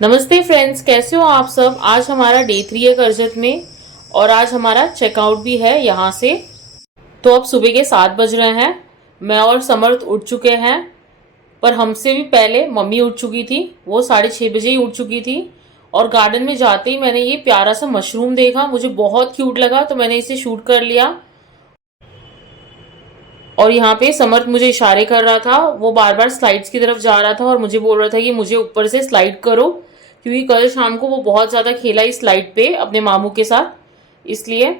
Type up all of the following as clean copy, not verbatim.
नमस्ते फ्रेंड्स, कैसे हो आप सब। आज हमारा डे 3 है करजत में और आज हमारा चेकआउट भी है यहाँ से। तो अब सुबह के 7 बज रहे हैं। मैं और समर्थ उठ चुके हैं, पर हमसे भी पहले मम्मी उठ चुकी थी। वो 6:30 बजे ही उठ चुकी थी। और गार्डन में जाते ही मैंने ये प्यारा सा मशरूम देखा, मुझे बहुत क्यूट लगा तो मैंने इसे शूट कर लिया। और यहाँ पे समर्थ मुझे इशारे कर रहा था, वो बार बार स्लाइड्स की तरफ जा रहा था और मुझे बोल रहा था कि मुझे ऊपर से स्लाइड करो, क्योंकि कल शाम को वो बहुत ज़्यादा खेला इस स्लाइड पे अपने मामू के साथ। इसलिए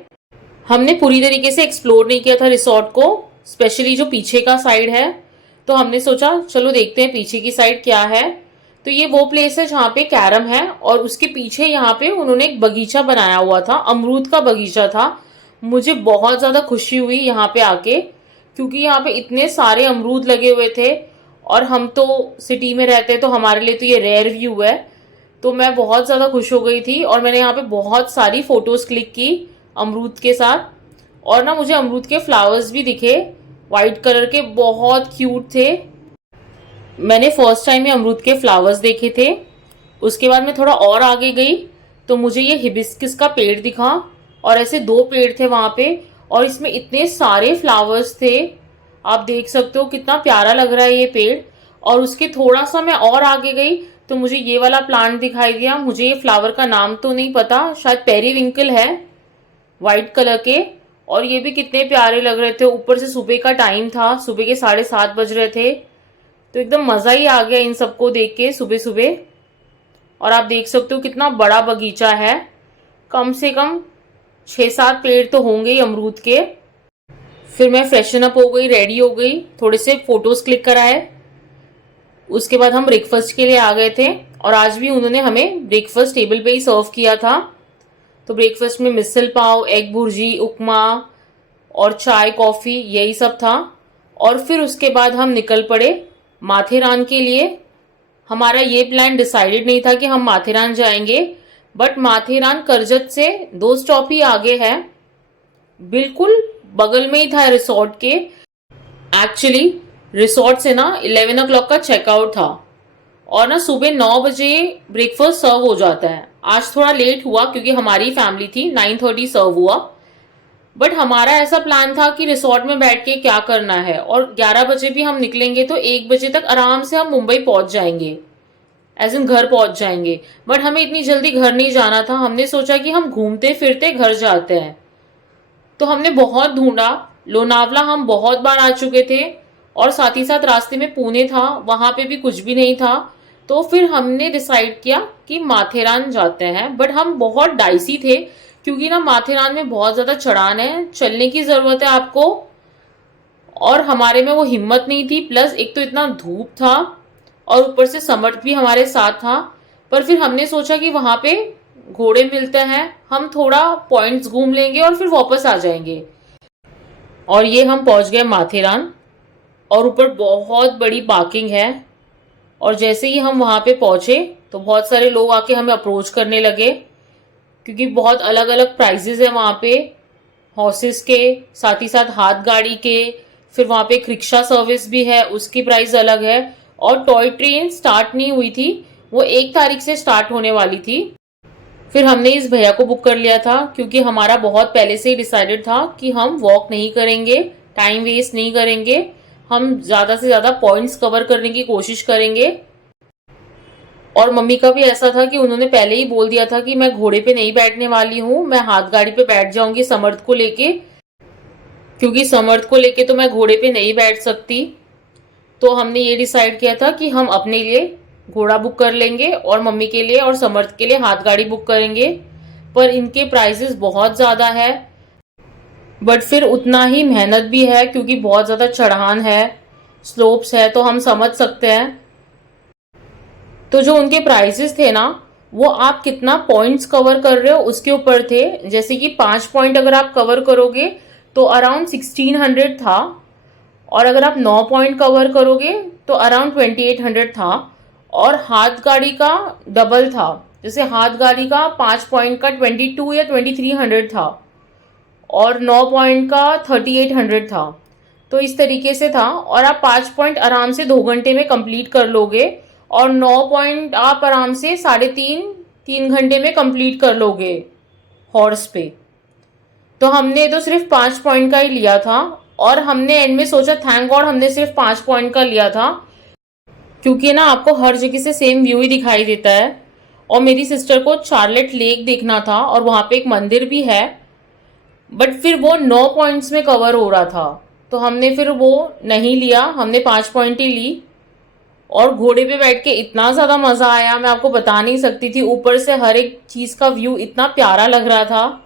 हमने पूरी तरीके से एक्सप्लोर नहीं किया था रिसोर्ट को, स्पेशली जो पीछे का साइड है। तो हमने सोचा चलो देखते हैं पीछे की साइड क्या है। तो ये वो प्लेस है जहाँ पे कैरम है और उसके पीछे यहाँ पे उन्होंने एक बगीचा बनाया हुआ था, अमरूद का बगीचा था। मुझे बहुत ज़्यादा खुशी हुई यहाँ पे आके, क्योंकि यहाँ पे इतने सारे अमरूद लगे हुए थे और हम तो सिटी में रहते हैं तो हमारे लिए तो ये रेयर व्यू है। तो मैं बहुत ज़्यादा खुश हो गई थी और मैंने यहाँ पे बहुत सारी फ़ोटोज़ क्लिक की अमरूद के साथ। और ना मुझे अमरूद के फ्लावर्स भी दिखे, वाइट कलर के, बहुत क्यूट थे। मैंने फर्स्ट टाइम ये अमरूद के फ्लावर्स देखे थे। उसके बाद मैं थोड़ा और आगे गई तो मुझे ये हिबिस्किस का पेड़ दिखा और ऐसे 2 पेड़ थे वहाँ पे और इसमें इतने सारे फ्लावर्स थे। आप देख सकते हो कितना प्यारा लग रहा है ये पेड़। और उसके थोड़ा सा मैं और आगे गई तो मुझे ये वाला प्लांट दिखाई दिया। मुझे ये फ्लावर का नाम तो नहीं पता, शायद पेरीविंकल है, वाइट कलर के। और ये भी कितने प्यारे लग रहे थे। ऊपर से सुबह का टाइम था, सुबह के 7:30 बज रहे थे, तो एकदम मज़ा ही आ गया इन सबको देख के सुबह सुबह। और आप देख सकते हो कितना बड़ा बगीचा है, कम से कम 6-7 पेड़ तो होंगे ही अमरूद के। फिर मैं फ्रेशन अप हो गई, रेडी हो गई, थोड़े से फोटोज क्लिक कराए। उसके बाद हम ब्रेकफास्ट के लिए आ गए थे और आज भी उन्होंने हमें ब्रेकफास्ट टेबल पे ही सर्व किया था। तो ब्रेकफास्ट में मिसल पाव, एग भुर्जी, उपमा और चाय कॉफ़ी, यही सब था। और फिर उसके बाद हम निकल पड़े माथेरान के लिए। हमारा ये प्लान डिसाइडेड नहीं था कि हम माथेरान जाएंगे, बट माथेरान करजत से 2 स्टॉप ही आगे है, बिल्कुल बगल में ही था रिसोर्ट के। एक्चुअली रिसोर्ट से ना 11 o'clock का चेकआउट था और ना सुबह 9 बजे ब्रेकफास्ट सर्व हो जाता है। आज थोड़ा लेट हुआ क्योंकि हमारी फैमिली थी, 9:30 सर्व हुआ। बट हमारा ऐसा प्लान था कि रिसोर्ट में बैठ के क्या करना है, और 11 बजे भी हम निकलेंगे तो 1 बजे तक आराम से हम मुंबई पहुंच जाएंगे, एज इन घर पहुंच जाएंगे। बट हमें इतनी जल्दी घर नहीं जाना था, हमने सोचा कि हम घूमते फिरते घर जाते हैं। तो हमने बहुत ढूंढा, लोनावला हम बहुत बार आ चुके थे और साथ ही साथ रास्ते में पुणे था, वहाँ पे भी कुछ भी नहीं था। तो फिर हमने डिसाइड किया कि माथेरान जाते हैं। बट हम बहुत डाइसी थे क्योंकि ना माथेरान में बहुत ज़्यादा चढ़ान है, चलने की ज़रूरत है आपको, और हमारे में वो हिम्मत नहीं थी। प्लस एक तो इतना धूप था और ऊपर से समर्थ भी हमारे साथ था। पर फिर हमने सोचा कि वहाँ पे घोड़े मिलते हैं, हम थोड़ा पॉइंट्स घूम लेंगे और फिर वापस आ जाएंगे। और ये हम पहुँच गए माथेरान और ऊपर बहुत बड़ी पार्किंग है। और जैसे ही हम वहाँ पे पहुँचे तो बहुत सारे लोग आके हमें अप्रोच करने लगे, क्योंकि बहुत अलग अलग प्राइजेज़ है वहाँ पे, हॉर्सेस के साथ ही साथ हाथ गाड़ी के। फिर वहाँ पे एक रिक्शा सर्विस भी है, उसकी प्राइस अलग है। और टॉय ट्रेन स्टार्ट नहीं हुई थी, वो 1 तारीख से स्टार्ट होने वाली थी। फिर हमने इस भैया को बुक कर लिया था क्योंकि हमारा बहुत पहले से ही डिसाइडेड था कि हम वॉक नहीं करेंगे, टाइम वेस्ट नहीं करेंगे, हम ज़्यादा से ज़्यादा पॉइंट्स कवर करने की कोशिश करेंगे। और मम्मी का भी ऐसा था कि उन्होंने पहले ही बोल दिया था कि मैं घोड़े पे नहीं बैठने वाली हूँ, मैं हाथ गाड़ी पे बैठ जाऊंगी समर्थ को लेके, क्योंकि समर्थ को लेके तो मैं घोड़े पे नहीं बैठ सकती। तो हमने ये डिसाइड किया था कि हम अपने लिए घोड़ा बुक कर लेंगे और मम्मी के लिए और समर्थ के लिए हाथ गाड़ी बुक करेंगे। पर इनके प्राइसेस बहुत ज़्यादा है, बट फिर उतना ही मेहनत भी है क्योंकि बहुत ज़्यादा चढ़ान है, स्लोप्स है, तो हम समझ सकते हैं। तो जो उनके प्राइसेस थे ना, वो आप कितना पॉइंट्स कवर कर रहे हो उसके ऊपर थे। जैसे कि 5 पॉइंट अगर आप कवर करोगे तो अराउंड 1600 था, और अगर आप 9 पॉइंट कवर करोगे तो अराउंड 2800 था। और हाथ गाड़ी का डबल था, जैसे हाथ गाड़ी का 5 पॉइंट का 22 या 2300 था और 9 पॉइंट का 3800 था। तो इस तरीके से था, और आप 5 पॉइंट आराम से 2 घंटे में कंप्लीट कर लोगे और 9 पॉइंट आप आराम से 3.5 घंटे में कंप्लीट कर लोगे हॉर्स पे। तो हमने तो सिर्फ 5 पॉइंट का ही लिया था, और हमने एंड में सोचा थैंक गॉड हमने सिर्फ 5 पॉइंट का लिया था, क्योंकि ना आपको हर जगह से सेम व्यू ही दिखाई देता है। और मेरी सिस्टर को चार्लेट लेक देखना था और वहाँ पे एक मंदिर भी है, बट फिर वो 9 पॉइंट्स में कवर हो रहा था, तो हमने फिर वो नहीं लिया, हमने 5 पॉइंट ही ली। और घोड़े पे बैठ के इतना ज़्यादा मज़ा आया, मैं आपको बता नहीं सकती थी। ऊपर से हर एक चीज़ का व्यू इतना प्यारा लग रहा था।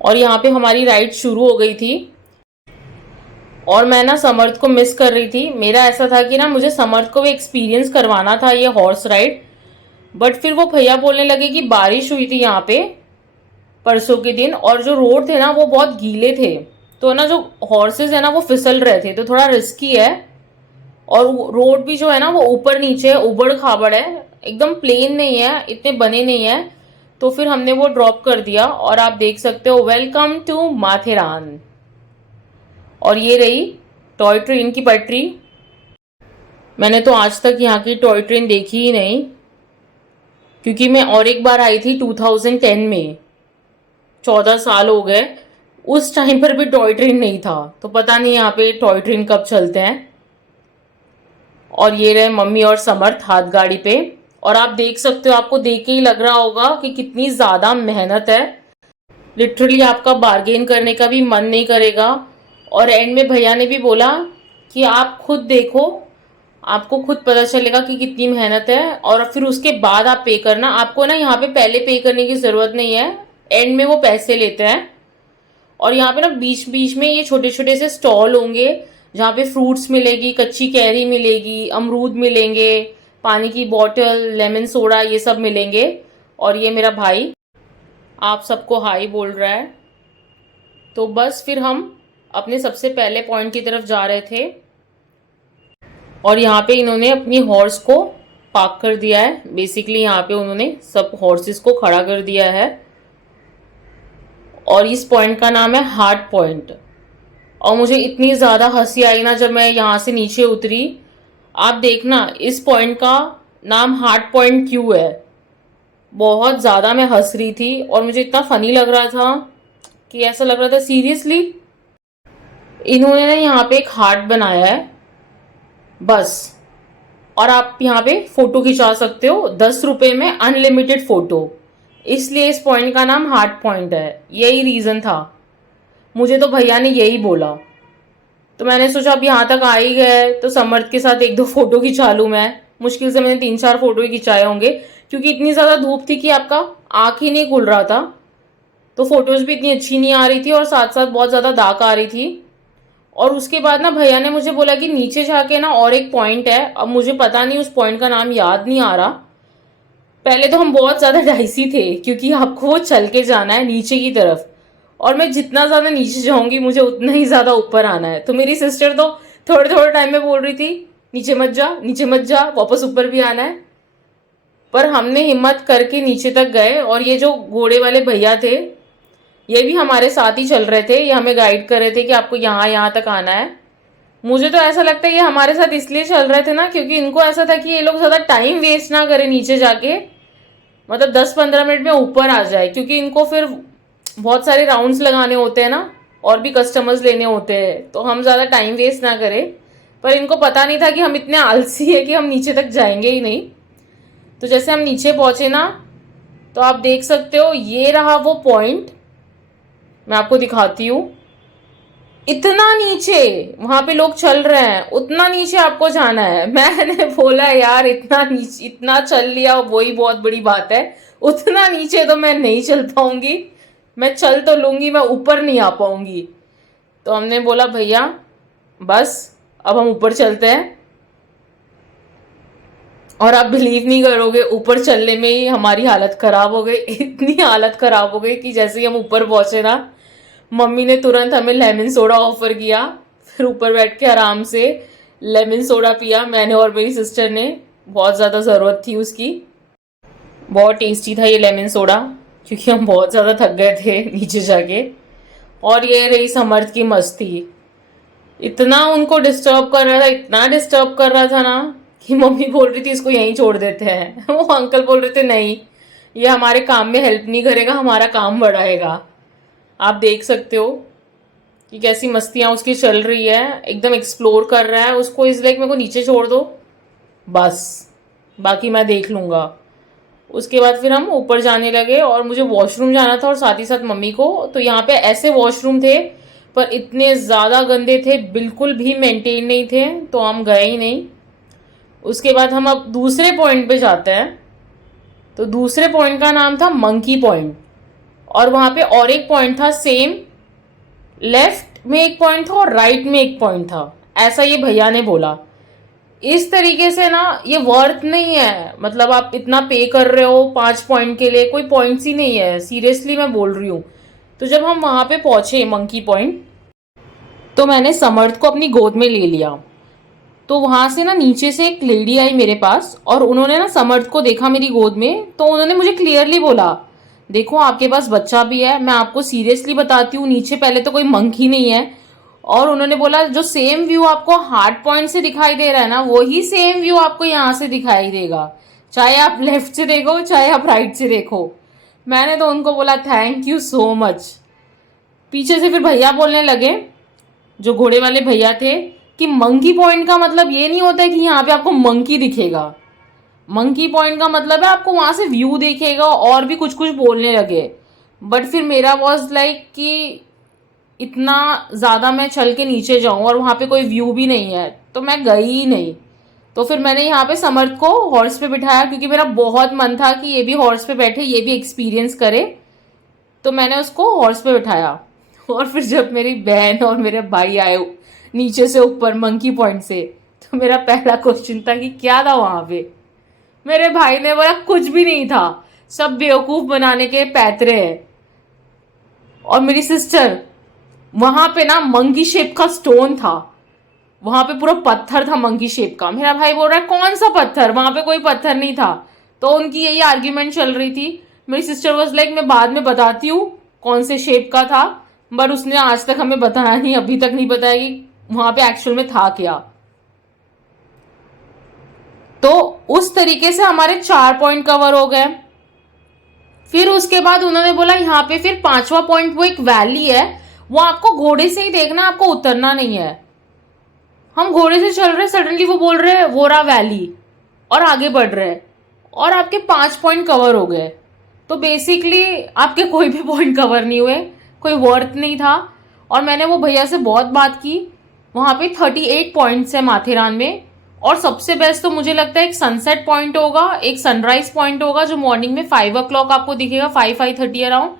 और यहाँ पे हमारी राइड शुरू हो गई थी, और मैं ना समर्थ को मिस कर रही थी। मेरा ऐसा था कि ना मुझे समर्थ को भी एक्सपीरियंस करवाना था ये हॉर्स राइड, बट फिर वो भैया बोलने लगे कि बारिश हुई थी यहाँ पे परसों के दिन, और जो रोड थे ना वो बहुत गीले थे, तो ना जो हॉर्सेस है ना वो फिसल रहे थे, तो थोड़ा रिस्की है। और रोड भी जो है ना वो ऊपर नीचे है, उबड़ खाबड़ है, एकदम प्लेन नहीं है, इतने बने नहीं है। तो फिर हमने वो ड्रॉप कर दिया, और आप देख सकते हो वेलकम टू माथेरान। और ये रही टॉय ट्रेन की पटरी। मैंने तो आज तक यहाँ की टॉय ट्रेन देखी ही नहीं, क्योंकि मैं और एक बार आई थी 2010 में, 14 साल हो गए। उस टाइम पर भी टॉय ट्रेन नहीं था, तो पता नहीं यहाँ पे टॉय ट्रेन कब चलते हैं। और ये रहे मम्मी और समर्थ हाथ गाड़ी पे, और आप देख सकते हो, आपको देख के ही लग रहा होगा कि कितनी ज़्यादा मेहनत है। लिटरली आपका बार्गेन करने का भी मन नहीं करेगा। और एंड में भैया ने भी बोला कि आप खुद देखो, आपको खुद पता चलेगा कि कितनी मेहनत है, और फिर उसके बाद आप पे करना। आपको ना यहाँ पे पहले पे करने की ज़रूरत नहीं है, एंड में वो पैसे लेते हैं। और यहाँ पे ना बीच बीच में ये छोटे छोटे से स्टॉल होंगे, जहाँ पे फ्रूट्स मिलेगी, कच्ची कैरी मिलेगी, अमरूद मिलेंगे, पानी की बोतल, लेमन सोडा, ये सब मिलेंगे। और ये मेरा भाई आप सबको हाई बोल रहा है। तो बस फिर हम अपने सबसे पहले पॉइंट की तरफ जा रहे थे, और यहाँ पे इन्होंने अपनी हॉर्स को पार्क कर दिया है। बेसिकली यहाँ पे उन्होंने सब हॉर्सेस को खड़ा कर दिया है, और इस पॉइंट का नाम है हार्ट पॉइंट। और मुझे इतनी ज़्यादा हंसी आई ना जब मैं यहाँ से नीचे उतरी। आप देखना इस पॉइंट का नाम हार्ट पॉइंट क्यों है। बहुत ज़्यादा मैं हंस रही थी, और मुझे इतना फनी लग रहा था कि ऐसा लग रहा था सीरियसली इन्होंने ना यहाँ पे एक हार्ट बनाया है बस। और आप यहाँ पे फ़ोटो खिंचा सकते हो 10 रुपये में, अनलिमिटेड फ़ोटो। इसलिए इस पॉइंट का नाम हार्ट पॉइंट है, यही रीज़न था। मुझे तो भैया ने यही बोला, तो मैंने सोचा अब यहाँ तक आ ही गए तो समर्थ के साथ 1-2 फ़ोटो खिंचा लूँ मैं। मुश्किल से मैंने 3-4 फ़ोटो ही खिंचाए होंगे, क्योंकि इतनी ज़्यादा धूप थी कि आपका आँख ही नहीं खुल रहा था। तो फ़ोटोज़ भी इतनी अच्छी नहीं आ रही थी, और साथ साथ बहुत ज़्यादा दाग आ रही थी। और उसके बाद ना भैया ने मुझे बोला कि नीचे जाके ना और एक पॉइंट है, अब मुझे पता नहीं उस पॉइंट का नाम याद नहीं आ रहा। पहले तो हम बहुत ज़्यादा डाइसी थे, क्योंकि आपको वो चल के जाना है नीचे की तरफ, और मैं जितना ज़्यादा नीचे जाऊंगी मुझे उतना ही ज़्यादा ऊपर आना है। तो मेरी सिस्टर तो थोड़े थोड़े टाइम में बोल रही थी नीचे मत जा, नीचे मत जा, वापस ऊपर भी आना है। पर हमने हिम्मत करके नीचे तक गए, और ये जो घोड़े वाले भैया थे ये भी हमारे साथ ही चल रहे थे, ये हमें गाइड कर रहे थे कि आपको यहाँ तक आना है। मुझे तो ऐसा लगता है ये हमारे साथ इसलिए चल रहे थे ना, क्योंकि इनको ऐसा था कि ये लोग ज़्यादा टाइम वेस्ट ना करें नीचे जाके, मतलब 10-15 मिनट में ऊपर आ जाए, क्योंकि इनको फिर बहुत सारे राउंड्स लगाने होते हैं ना, और भी कस्टमर्स लेने होते हैं, तो हम ज़्यादा टाइम वेस्ट ना करें। पर इनको पता नहीं था कि हम इतने आलसी है कि हम नीचे तक जाएंगे ही नहीं। तो जैसे हम नीचे पहुँचे ना, तो आप देख सकते हो ये रहा वो पॉइंट। मैं आपको दिखाती हूँ, इतना नीचे वहां पे लोग चल रहे हैं, उतना नीचे आपको जाना है। मैंने बोला यार इतना नीचे, इतना चल लिया वही बहुत बड़ी बात है, उतना नीचे तो मैं नहीं चल पाऊंगी। मैं चल तो लूंगी, मैं ऊपर नहीं आ पाऊंगी। तो हमने बोला भैया बस अब हम ऊपर चलते हैं। और आप बिलीव नहीं करोगे, ऊपर चलने में ही हमारी हालत खराब हो गई। इतनी हालत खराब हो गई कि जैसे ही हम ऊपर पहुंचे ना, मम्मी ने तुरंत हमें लेमन सोडा ऑफर किया। फिर ऊपर बैठ के आराम से लेमन सोडा पिया मैंने और मेरी सिस्टर ने, बहुत ज़्यादा ज़रूरत थी उसकी। बहुत टेस्टी था ये लेमन सोडा, क्योंकि हम बहुत ज़्यादा थक गए थे नीचे जाके। और ये रही समर्थ की मस्ती, इतना उनको डिस्टर्ब कर रहा था, इतना डिस्टर्ब कर रहा था ना कि मम्मी बोल रही थी इसको यहीं छोड़ देते हैं। वो अंकल बोल रहे थे नहीं, ये हमारे काम में हेल्प नहीं करेगा, हमारा काम बढ़ाएगा। आप देख सकते हो कि कैसी मस्तियाँ उसकी चल रही है, एकदम एक्सप्लोर कर रहा है उसको। इस लाइक मेरे को नीचे छोड़ दो बस, बाकी मैं देख लूँगा। उसके बाद फिर हम ऊपर जाने लगे और मुझे वॉशरूम जाना था और साथ ही साथ मम्मी को। तो यहाँ पे ऐसे वॉशरूम थे पर इतने ज़्यादा गंदे थे, बिल्कुल भी मेंटेन नहीं थे, तो हम गए ही नहीं। उसके बाद हम अब दूसरे पॉइंट पे जाते हैं। तो दूसरे पॉइंट का नाम था मंकी पॉइंट, और वहाँ पे और एक पॉइंट था सेम, लेफ्ट में एक पॉइंट था और राइट में एक पॉइंट था, ऐसा ये भैया ने बोला। इस तरीके से ना ये वर्थ नहीं है, मतलब आप इतना पे कर रहे हो 5 पॉइंट के लिए, कोई पॉइंट्स ही नहीं है, सीरियसली मैं बोल रही हूँ। तो जब हम वहाँ पे पहुँचे मंकी पॉइंट, तो मैंने समर्थ को अपनी गोद में ले लिया। तो वहाँ से ना नीचे से एक लेडी आई मेरे पास और उन्होंने ना समर्थ को देखा मेरी गोद में, तो उन्होंने मुझे क्लियरली बोला देखो आपके पास बच्चा भी है, मैं आपको सीरियसली बताती हूँ नीचे पहले तो कोई मंकी नहीं है। और उन्होंने बोला जो सेम व्यू आपको हार्ट पॉइंट से दिखाई दे रहा है ना, वही सेम व्यू आपको यहाँ से दिखाई देगा, चाहे आप लेफ्ट से देखो चाहे आप राइट से देखो। मैंने तो उनको बोला थैंक यू सो मच। पीछे से फिर भैया बोलने लगे, जो घोड़े वाले भैया थे, कि मंकी पॉइंट का मतलब ये नहीं होता है कि यहाँ पे आपको मंकी दिखेगा, मंकी पॉइंट का मतलब है आपको वहाँ से व्यू दिखेगा, और भी कुछ कुछ बोलने लगे। बट फिर मेरा वॉज लाइक कि इतना ज़्यादा मैं चल के नीचे जाऊँ और वहाँ पे कोई व्यू भी नहीं है, तो मैं गई ही नहीं। तो फिर मैंने यहाँ पे समर्थ को हॉर्स पे बिठाया, क्योंकि मेरा बहुत मन था कि ये भी हॉर्स पे बैठे, ये भी एक्सपीरियंस करे। तो मैंने उसको हॉर्स पे बिठाया। और फिर जब मेरी बहन और मेरे भाई आए नीचे से ऊपर मंकी पॉइंट से, तो मेरा पहला क्वेश्चन था कि क्या था वहाँ पे। मेरे भाई ने बोला कुछ भी नहीं था, सब बेवकूफ़ बनाने के पैतरे हैं। और मेरी सिस्टर, वहाँ पे ना मंकी शेप का स्टोन था, वहाँ पे पूरा पत्थर था मंकी शेप का। मेरा भाई बोल रहा है कौन सा पत्थर, वहाँ पे कोई पत्थर नहीं था। तो उनकी यही आर्ग्यूमेंट चल रही थी। मेरी सिस्टर वाज लाइक मैं बाद में बताती हूँ कौन से शेप का था, बट उसने आज तक हमें बताया नहीं, अभी तक नहीं बताया कि वहाँ पे एक्चुअल में था क्या। तो उस तरीके से हमारे 4 पॉइंट कवर हो गए। फिर उसके बाद उन्होंने बोला यहाँ पे फिर 5वां पॉइंट, वो एक वैली है, वो आपको घोड़े से ही देखना, आपको उतरना नहीं है। हम घोड़े से चल रहे, सडनली वो बोल रहे हैं वो रहा वैली, और आगे बढ़ रहे, और आपके 5 पॉइंट कवर हो गए। तो बेसिकली आपके कोई भी पॉइंट कवर नहीं हुए, कोई वर्थ नहीं था। और मैंने वो भैया से बहुत बात की। वहाँ पे 38 पॉइंट्स है माथेरान में, और सबसे बेस्ट तो मुझे लगता है एक सनसेट पॉइंट होगा, एक सनराइज पॉइंट होगा जो मॉर्निंग में 5 o'clock आपको दिखेगा, 5-5:30 अराउंड,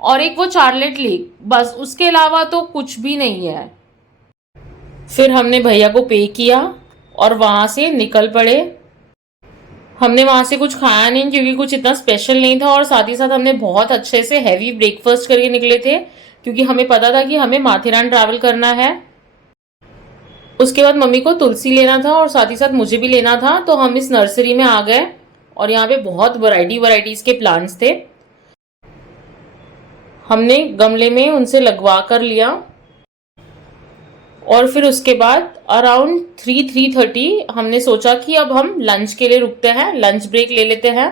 और एक वो चार्लेट लेक, बस उसके अलावा तो कुछ भी नहीं है। फिर हमने भैया को पे किया और वहाँ से निकल पड़े। हमने वहाँ से कुछ खाया नहीं क्योंकि कुछ इतना स्पेशल नहीं था, और साथ ही साथ हमने बहुत अच्छे से हैवी ब्रेकफास्ट करके निकले थे, क्योंकि हमें पता था कि हमें माथेरान ट्रैवल करना है। उसके बाद मम्मी को तुलसी लेना था और साथ ही साथ मुझे भी लेना था, तो हम इस नर्सरी में आ गए और यहाँ पे बहुत वैरायटीज़ के प्लांट्स थे। हमने गमले में उनसे लगवा कर लिया, और फिर उसके बाद अराउंड 3-3:30 हमने सोचा कि अब हम लंच के लिए रुकते हैं, लंच ब्रेक ले लेते हैं।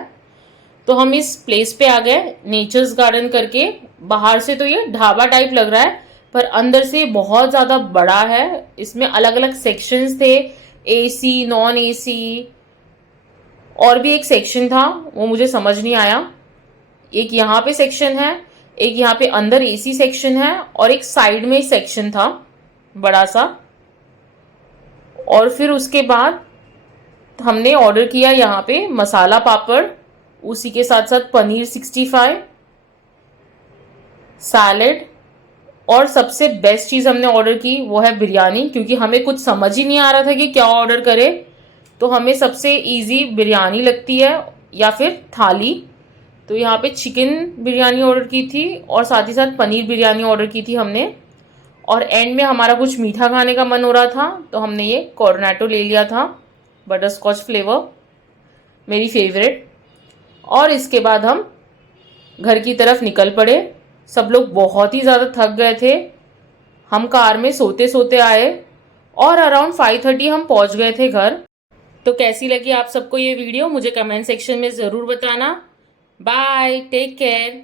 तो हम इस प्लेस पे आ गए, नेचर्स गार्डन करके। बाहर से तो ये ढाबा टाइप लग रहा है, पर अंदर से बहुत ज़्यादा बड़ा है। इसमें अलग अलग सेक्शंस थे, एसी, नॉन एसी, और भी एक सेक्शन था वो मुझे समझ नहीं आया। एक यहाँ पे सेक्शन है, एक यहाँ पे अंदर एसी सेक्शन है, और एक साइड में सेक्शन था बड़ा सा। और फिर उसके बाद हमने ऑर्डर किया यहाँ पे मसाला पापड़, उसी के साथ साथ पनीर 65, सैलेड, और सबसे बेस्ट चीज़ हमने ऑर्डर की वो है बिरयानी, क्योंकि हमें कुछ समझ ही नहीं आ रहा था कि क्या ऑर्डर करें। तो हमें सबसे इजी बिरयानी लगती है या फिर थाली। तो यहाँ पे चिकन बिरयानी ऑर्डर की थी और साथ ही साथ पनीर बिरयानी ऑर्डर की थी हमने। और एंड में हमारा कुछ मीठा खाने का मन हो रहा था, तो हमने ये कॉर्नेटो ले लिया था, बटर स्कॉच फ्लेवर, मेरी फेवरेट। और इसके बाद हम घर की तरफ निकल पड़े। सब लोग बहुत ही ज़्यादा थक गए थे, हम कार में सोते सोते आए, और अराउंड 5:30 हम पहुंच गए थे घर। तो कैसी लगी आप सबको ये वीडियो मुझे कमेंट सेक्शन में ज़रूर बताना। Bye, take care.